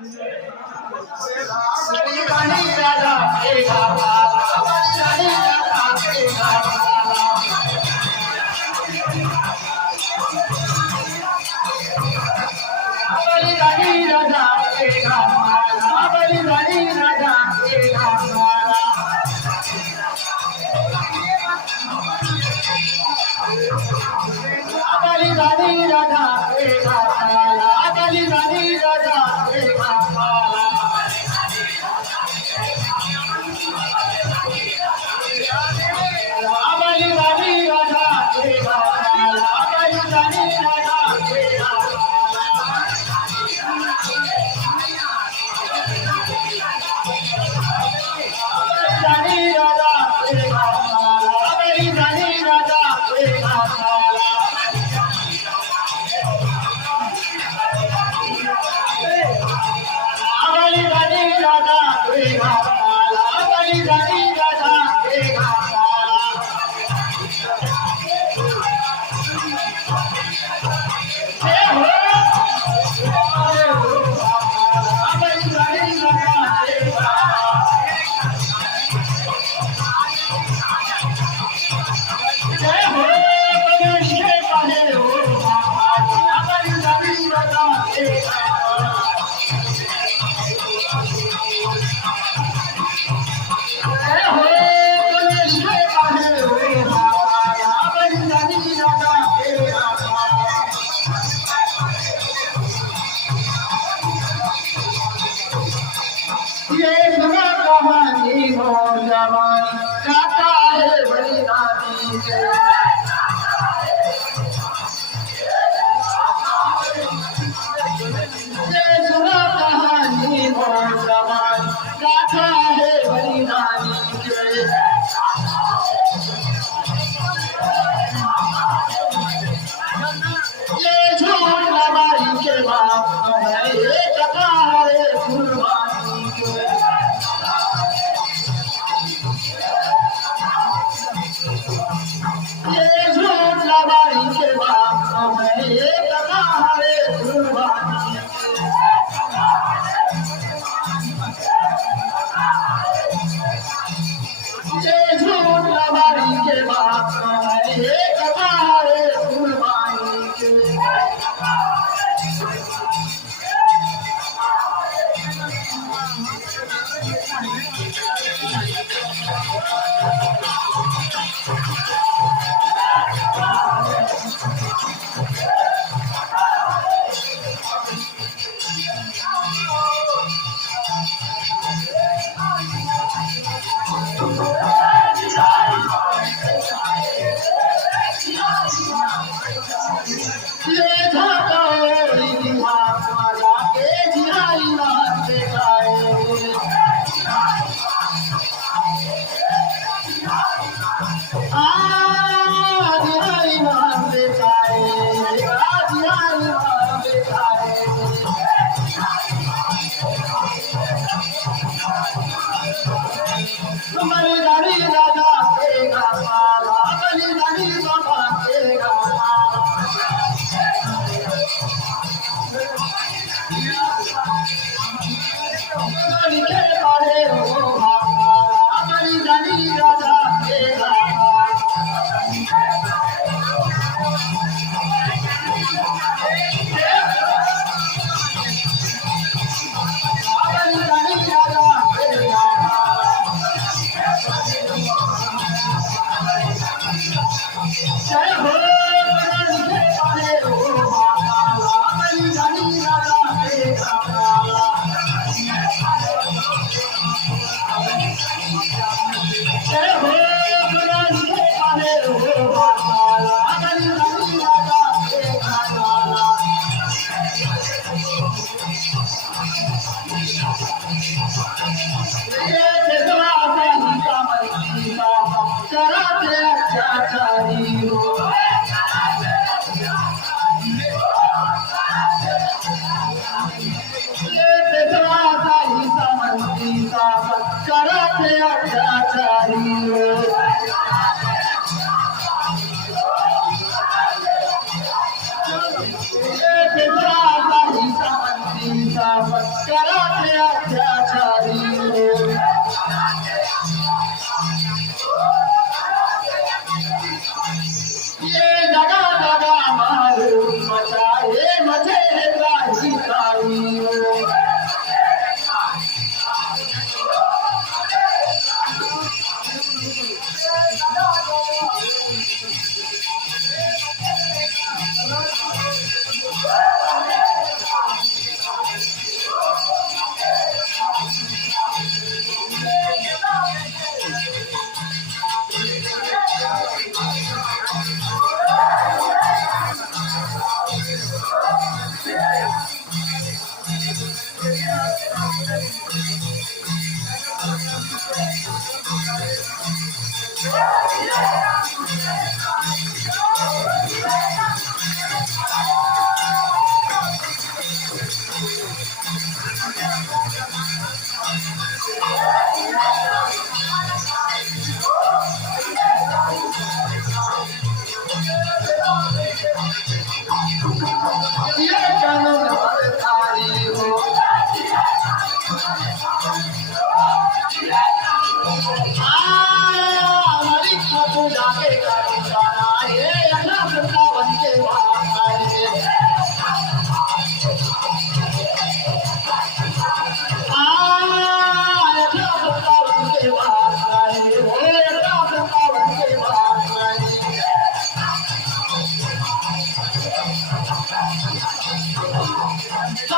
Thank you.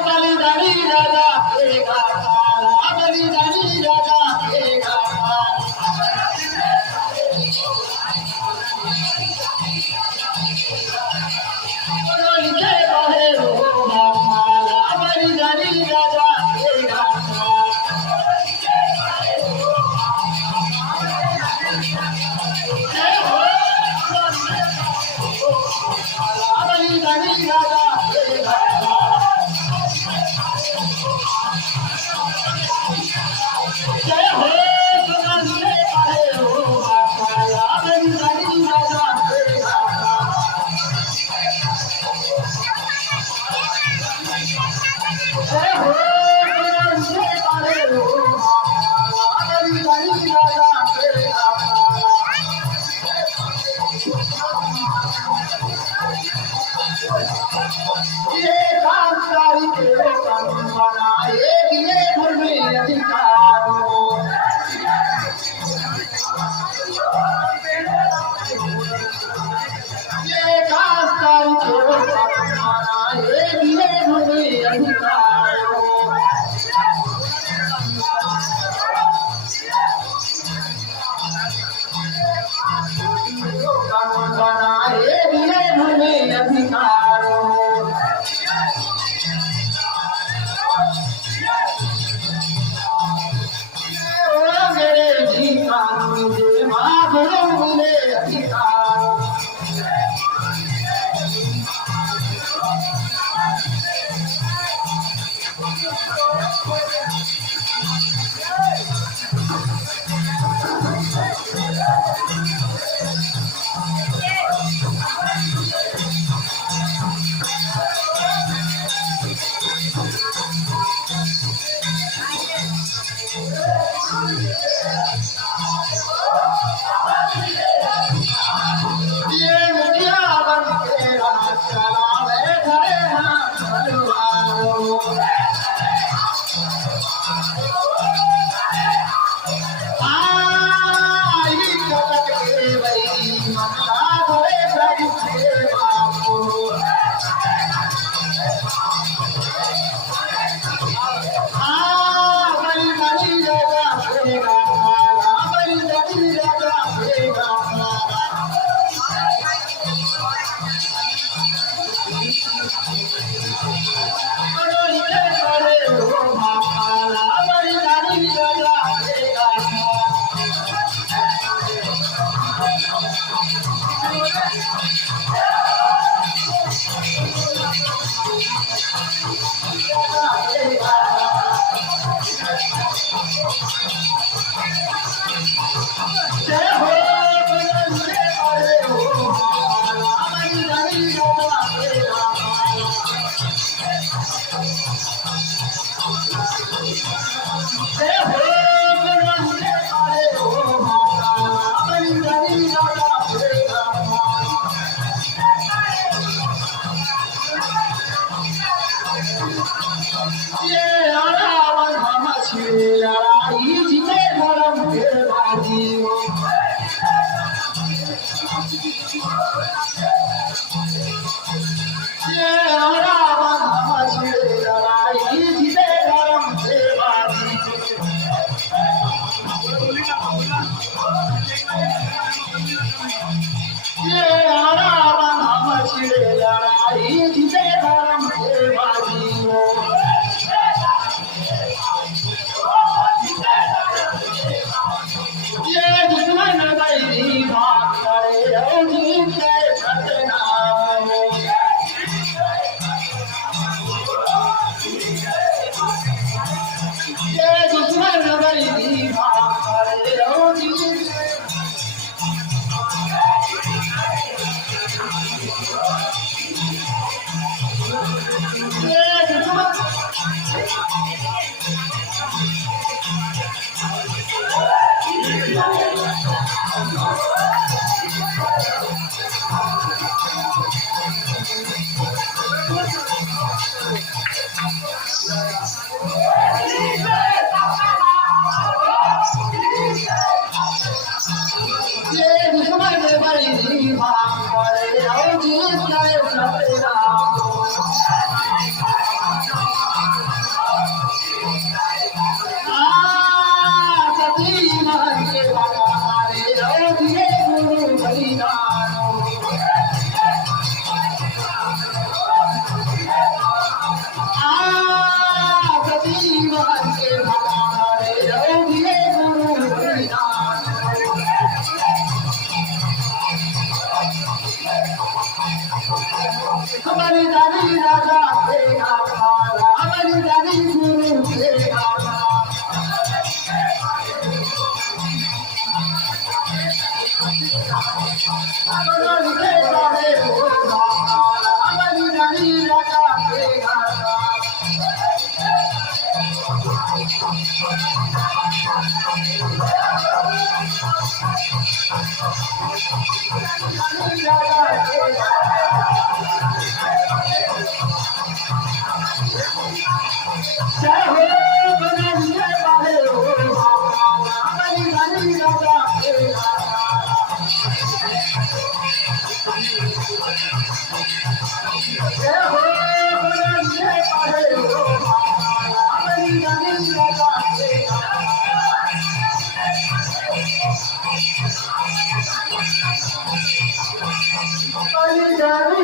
बलिदानी राजा एक बलिदानी राजा एक लिखे बहे रो बलिदानी राजा एक बलिदानी राजा एक जय हो सुनंदे पाए हो माया बलिदानी राजा एक जय हो सुनंदे पाए हो माया बलिदानी राजा एक ये कांतारी के कानून बनाए दिए घर में अधिकारों ये कांतारी के कानून बनाए दिए घर में अधिकारों कानून बनाए दिए घर में अधिकारों ये मुखिया बन के राज चलावे घरे हाथ तलवारों आई कटक के वही ममता घरे प्रभु के बापू बलिदानी राजा भेगा बलिदानी राजा भेगा लिखे पड़े हो माला बलिदानी राजा भेगा जय हो सुनंदे पड़े हो माला बलिदानी राजा भेगा जय हो सुनंदे पड़े हो माला बलिदानी राजा भेगा ये आरावन हम छिलाई जिते धर्म के बाजी ये आरावन हम छिलाई जिते धर्म के बाजी ये आरावन हम छिलाई जिते धर्म के बाजी ये दुश्मन बैरी भाग करे जीत के सतनाम ये दुश्मन बैरी भाग करे जीत हमारी दादी राजा के हमारा हमारी दादी गुरु के हमारा हमारी दादी हो हमारा हमारी दादी राजा के हमारा जय हो बंदे वाले हो हमारी रानी राजा के जय हो बंदे वाले हो हमारी रानी राजा के हमारी रानी